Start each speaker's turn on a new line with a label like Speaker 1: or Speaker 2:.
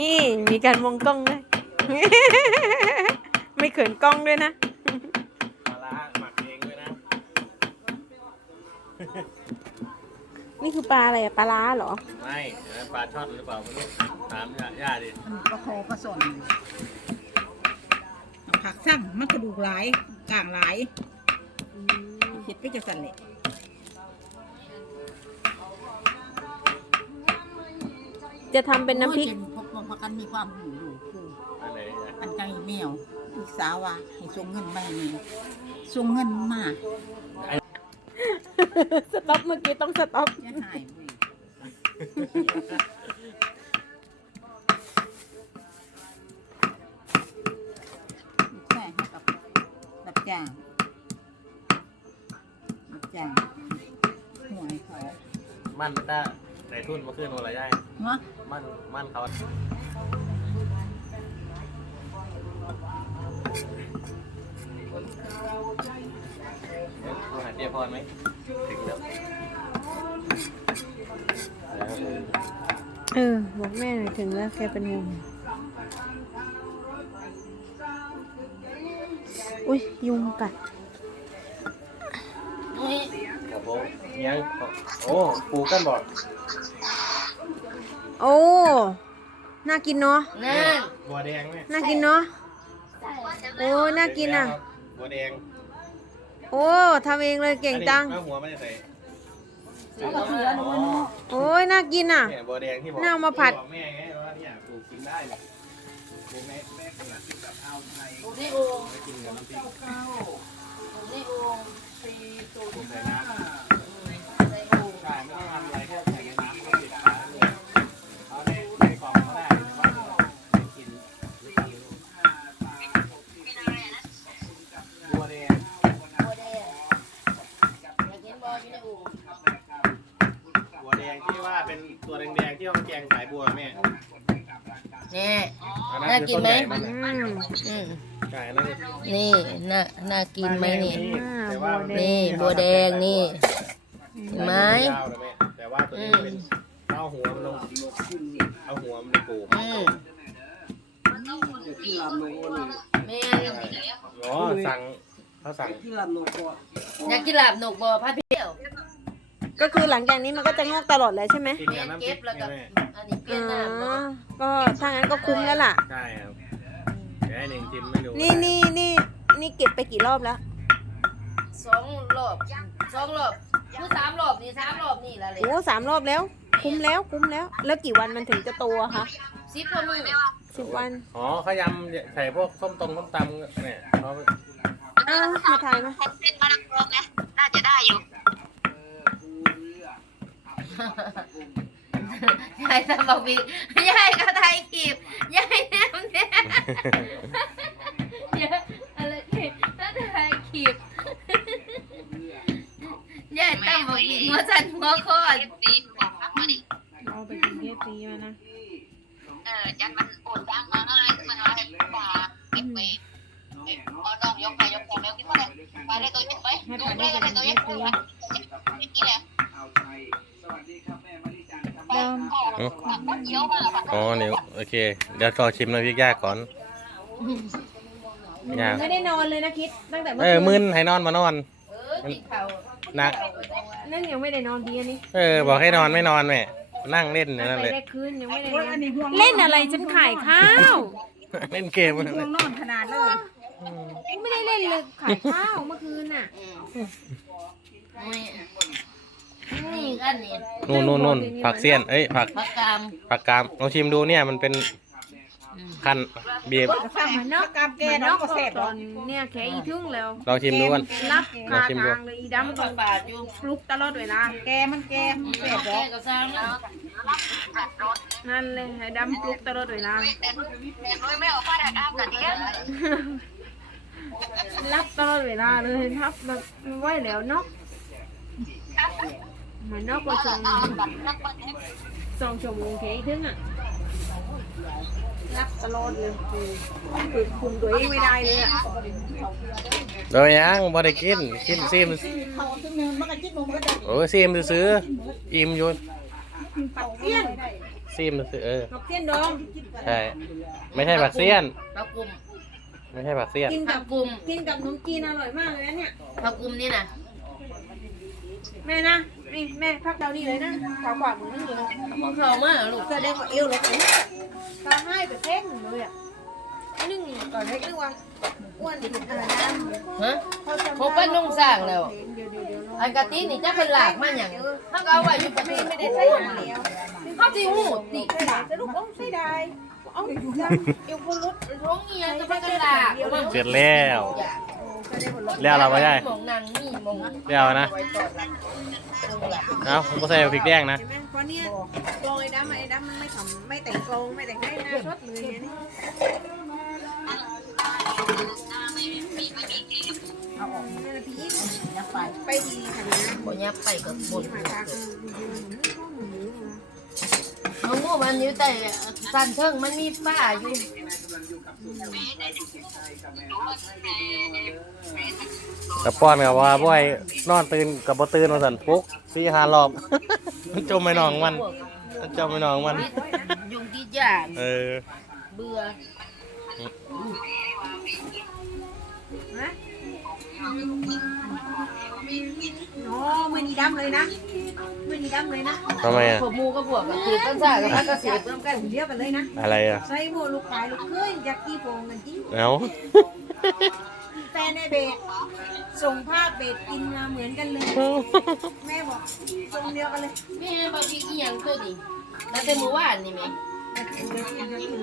Speaker 1: นี่มีการมองกล้องด้วยไม่เขินกล้องด้วยนะ
Speaker 2: ปลาร้าหมักเองด้วยนะ
Speaker 1: นี่คือปลาอะไรอะปลาร้าเหรอ
Speaker 2: ไม่อันนั้นปลาช่อนหรือเปล่าไม่รู้ถามย่าย่าดิ
Speaker 3: มันก็โคก็ส่วนผักสั่งมันกระดูกหลายกลางหลายเห็ดไปจะสั่นเลย
Speaker 1: จะทำเป็นน้ำพริก
Speaker 3: โอ้ยเจพบพ กันมีความหูอยู่คือ
Speaker 2: อันไหนย่า
Speaker 3: อันกลางอีเมลอีกสาวว่าให้ส่งเงินมาให้นี่ส่งเงินมา
Speaker 1: สต็อปเมื่อกี้ต้องสต็อป
Speaker 3: จะหายเว้ยลูกชายให้กับรับจ้างรับจ้างหวยเขา
Speaker 2: มันถ้าในทุนมาขึ้นวันละย่า
Speaker 3: เนาะ
Speaker 2: มันมันเขา โทรหาเจ๊พรไหมถึงแล้ว
Speaker 1: เออบอกแม่หน่อยถึงแล้วแกเป็นห่วงอุ้ยยุงกัด
Speaker 2: ครับผมยังโอ้ปลูกกันบ่
Speaker 1: โอ้ น่ากินเนาะ
Speaker 2: นั่นบัวแดงเนี่ย
Speaker 1: น่ากินเนาะ โอ้ น่ากินอะ
Speaker 2: บัวแดง
Speaker 1: โอ้ทำเองเลยเก่งจัง
Speaker 2: อันนี้เอาหัวมันจะใส่
Speaker 1: โอ้ยน่ากินอะ
Speaker 2: เนี่ยบัวแดงที่บอก
Speaker 1: น่าเอามาผัด
Speaker 2: บอกแม่ไงว่าเนี่ยปลูกกินได้เลยปลูกในแม่ขนาดที่แบบเอาไทย
Speaker 3: ดูได้โอ่ง
Speaker 2: ไม่กินกับน้ำพริก
Speaker 3: ดูได้โอ่ง
Speaker 2: ปลูกในน้ำ
Speaker 3: ได้โอ่ง
Speaker 2: ใช่ไม่ต้องทำอะไรแค่ใส่ในน้ำก็ปิดฝาเลยเอาในในกล่องก็ได้หรือว่าไม่กินหรือกินบัวแดง
Speaker 3: บัวแดงอยากเห็นบออยู่ในโอ่ง
Speaker 2: บัวแดงที่ว่าเป็นตัวแด งๆที่ต้องแกงสายบัวแม่
Speaker 4: นี่
Speaker 2: อั
Speaker 4: น่ากินไหม
Speaker 2: คือต้ใญ่
Speaker 1: อื
Speaker 2: มันน่ะ
Speaker 1: ม
Speaker 4: อืม
Speaker 2: ใช่นั่นคือ
Speaker 4: นี่น่าน่ากินไหมนี่
Speaker 2: แต่ว่ามั
Speaker 4: นี่บัวแดงนี่เห็นไหม
Speaker 2: ยาวนะแม่แต่ว่าตัวนี้เป็นเอาหัวมันลงเอาหัวมันไปปลูก
Speaker 4: อืมแม่
Speaker 2: อ๋อสั่งเขาสั่ง
Speaker 4: อยากกินลาบหนกบ่พัดเพียว
Speaker 1: ก็คือหลังจากนี้มันก็จะงอกตลอดเลยใช่ไหม
Speaker 2: กิน
Speaker 4: แม่
Speaker 2: กับน้ำพริ
Speaker 4: เก็
Speaker 2: ก
Speaker 4: บแล้วก็
Speaker 2: ใช่ไหม
Speaker 4: อันนี้เปลี่
Speaker 1: อ๋
Speaker 4: ยนน้ำ
Speaker 1: อ
Speaker 4: เนาะ
Speaker 1: ก็ถ้างั้นก็คุ้มแล้วล่ะ
Speaker 2: ใช่ครับเดี๋ยวให้หนึ่งชิมไม่ดู
Speaker 1: นี่นี่นี่นี่เก็บไปกี่รอบแล้ว
Speaker 4: สองรอบสองรอบคือสามรอบนี่สามรอบนี่ละเลย
Speaker 1: โอ้สามรอบแล้ว คุ้มแล้วคุ้มแล้ว แล้วกี่วันมันถึงจะโตอะคะ
Speaker 4: สิบกว่ามือ
Speaker 1: สิบวัน
Speaker 2: อ๋อเขายำใส่พวกส้มตรงส้มตำเนี่ยเขา
Speaker 1: อ้าวมาถ่ายมา
Speaker 5: เส้นมะละกอไงน่าจะได้อยู่
Speaker 4: ยายทำบอกพี่ยายก็ไทยขีบยายแนมเนี่ยยายอะไรขีบก็ไทยขีบยายตั้งบอกพี่หัวสั่นหัวคอด
Speaker 5: ดีบอกพั
Speaker 1: อ๋
Speaker 5: อเนี่ย
Speaker 2: โอเค เดี๋ยวรอชิมน้ำพริกยากก่อน ยาก
Speaker 1: ไม่ได้นอนเลยนะคิด ตั้งแต่เมื่
Speaker 2: เออ
Speaker 1: คื
Speaker 2: มึนให้นอนมานอน
Speaker 4: เออกินข้าว
Speaker 2: นะ
Speaker 1: นั่นยังไม่ได้นอนดีอันนี้
Speaker 2: เออ บอกให้นอนไม่นอนแม่นั่งเล่นอยู่นั่น
Speaker 1: ไป
Speaker 2: เลย
Speaker 1: ได้คืนยังไม่ได้น
Speaker 3: โอ้
Speaker 1: อย
Speaker 3: อัน
Speaker 1: น
Speaker 3: นี้ห่วง
Speaker 1: เล่นอะไรฉันขายข้าว
Speaker 2: เล่นเกมนั่น
Speaker 3: ห่
Speaker 2: เล
Speaker 3: วยงนอนขนาดเลย
Speaker 1: ไม่ได้เล่นเลยขายข้าวเมื่อคืนน่ะ
Speaker 4: อืม นี่นี่กันนี่
Speaker 2: นู่นนู่นนู่นผักเสี้ยนเอ้ยผัก
Speaker 4: ผักกาม
Speaker 2: ผักกามลองชิมดูเนี่ยมันเป็นคันเบียบ
Speaker 1: ฟังมันเนาะ
Speaker 3: กามแก
Speaker 1: มัน
Speaker 3: น้
Speaker 1: น
Speaker 3: อ
Speaker 1: องก
Speaker 3: ก็
Speaker 1: ต
Speaker 3: แซ่บ
Speaker 1: อนเนี่ยแค่อีทึ่งแล้ว
Speaker 2: ลองชิมดูกัน
Speaker 1: รับคา
Speaker 2: ชิมดู
Speaker 1: ทางเลยอีดำ
Speaker 4: มัน
Speaker 1: ต้
Speaker 4: ก็
Speaker 1: อง
Speaker 4: บาดอยู่
Speaker 1: ปลุกตลอดเวลา
Speaker 3: แกมันแกมันแซ่
Speaker 4: แม่
Speaker 3: บดอก
Speaker 4: ก็สร้างแล้ว
Speaker 1: นั่นเลยให้ดำปลุกตลอดเวลา
Speaker 5: แต่แต่ด้วยไม่เอาผ้าดัดอ้ามกันเนี่ย
Speaker 1: รับตลอดเวลาเลยครับแบบไหวแล้วเนาะเห มือนนอกกว่าสองสองชั่วโมงแค่อีทึ่งอะรับตลอดเลยคือคุมตัวเองไม่ได้เลยอะ
Speaker 2: โดยยังบ่ได้กินกินซิม
Speaker 3: เขาซึ่งนึงมันก็จิ้มมันก็ได้
Speaker 2: โอ้ยซิมซื้อๆอิ่มอยู่
Speaker 3: ปัดเกี้ยน
Speaker 2: ซิซีมซื้อเออ
Speaker 1: ผักเสี้ยนดอง
Speaker 2: ใช่ไม่ใช่ผักเสี้ยน
Speaker 4: ผักกุม
Speaker 2: ไม่ใช่ผักเสี้ยน
Speaker 1: กิน
Speaker 4: ผั
Speaker 1: กับ
Speaker 4: กกุม
Speaker 1: กินกับขนมจีนอร่อยมากเลยนะเนี่ย
Speaker 4: ผักกุมนี่นะ
Speaker 1: แม่นะ นี่แม่พักเดานี่เลยนะขาวกว่ามือนึงเลย
Speaker 4: มะเขามาลูก
Speaker 1: แสดงว่าเอวเลยตาให้ไปเพ่งเลยอะนึ่งก่อนให้นึกว่าอ้วนอะไรนะ
Speaker 4: ฮะ
Speaker 1: เขาจำ
Speaker 4: ผมเป็นลุงสร้างแล้ว
Speaker 1: เดี๋ยวเดี๋ยวเดี๋ยว
Speaker 4: อันกะทินี่จะเป็นหลากมาอย่างถ้าก็เอาไว้อยู่ประเท
Speaker 1: ไม่
Speaker 4: ศ
Speaker 1: ไม่ได้ใช้หางแล้ว
Speaker 4: เขาจีหูติ
Speaker 1: ใช่ได้สรุปต้องใช่ได้เอาอยู่ยังเอวคนรถ
Speaker 4: ท้องเงียจะเป็นหลาก
Speaker 2: เสร็จแล้ว
Speaker 1: ก็ได้ผล
Speaker 2: แล้วเราไม่ได้
Speaker 4: มองนางนี่มอง
Speaker 2: เดี๋ยวนะ
Speaker 4: ไว้ต่อหลัง
Speaker 2: เอาผมก็ใส่พริกแดงนะ
Speaker 1: เห็นไหมเพราะเนี่ยกลองไอ้ดำไอ้ดำมันไม่ทำไม่แต่งกลองไม่แต่งให้หน้าชดเลยไงนี่เอาออกนั่นนะพี่ยิ่งยับไปไปดีค่ะนะ
Speaker 4: บ่ยับไปกับบน
Speaker 1: ข้อมือ
Speaker 4: มะม่วงมันอยู่แต่สันเทิงมันมีฝ้าอยู่
Speaker 2: กับป้อนกับว่าบ่อยนอนตื่นกับบ่ตื่นมาสั่นปุ๊กสี่ห้ารอบ มันจมไม่นองมันมันจมไม่นองมัน
Speaker 4: ยุงที่ยาน
Speaker 2: เออ
Speaker 4: เบื่อ
Speaker 1: ฮะ อ๋อมือนีดำเลยนะมือนีดำเลยนะ
Speaker 2: ทำไมอะ
Speaker 4: พวกหมูก็บวกกันคือต้นซ่ากับมันก็เสียเพิ่มกัน
Speaker 1: เดียวกันเลยนะ
Speaker 2: อะไรอะ
Speaker 1: ใส่หมวกลูกปลายลูกเคยยักกี้โปงกันจริง
Speaker 2: เอ้า
Speaker 1: แฟนในเบสส่งภาพเบสกินมาเหมือนกันเลย แม่บอกทรงเดียวกันเลย
Speaker 4: แม่บางทีอีหยังตัวนี้แล้วแต่หมู่บ้านนี่แม่
Speaker 1: แต่เดี๋ยวกินเดี๋ยวกิน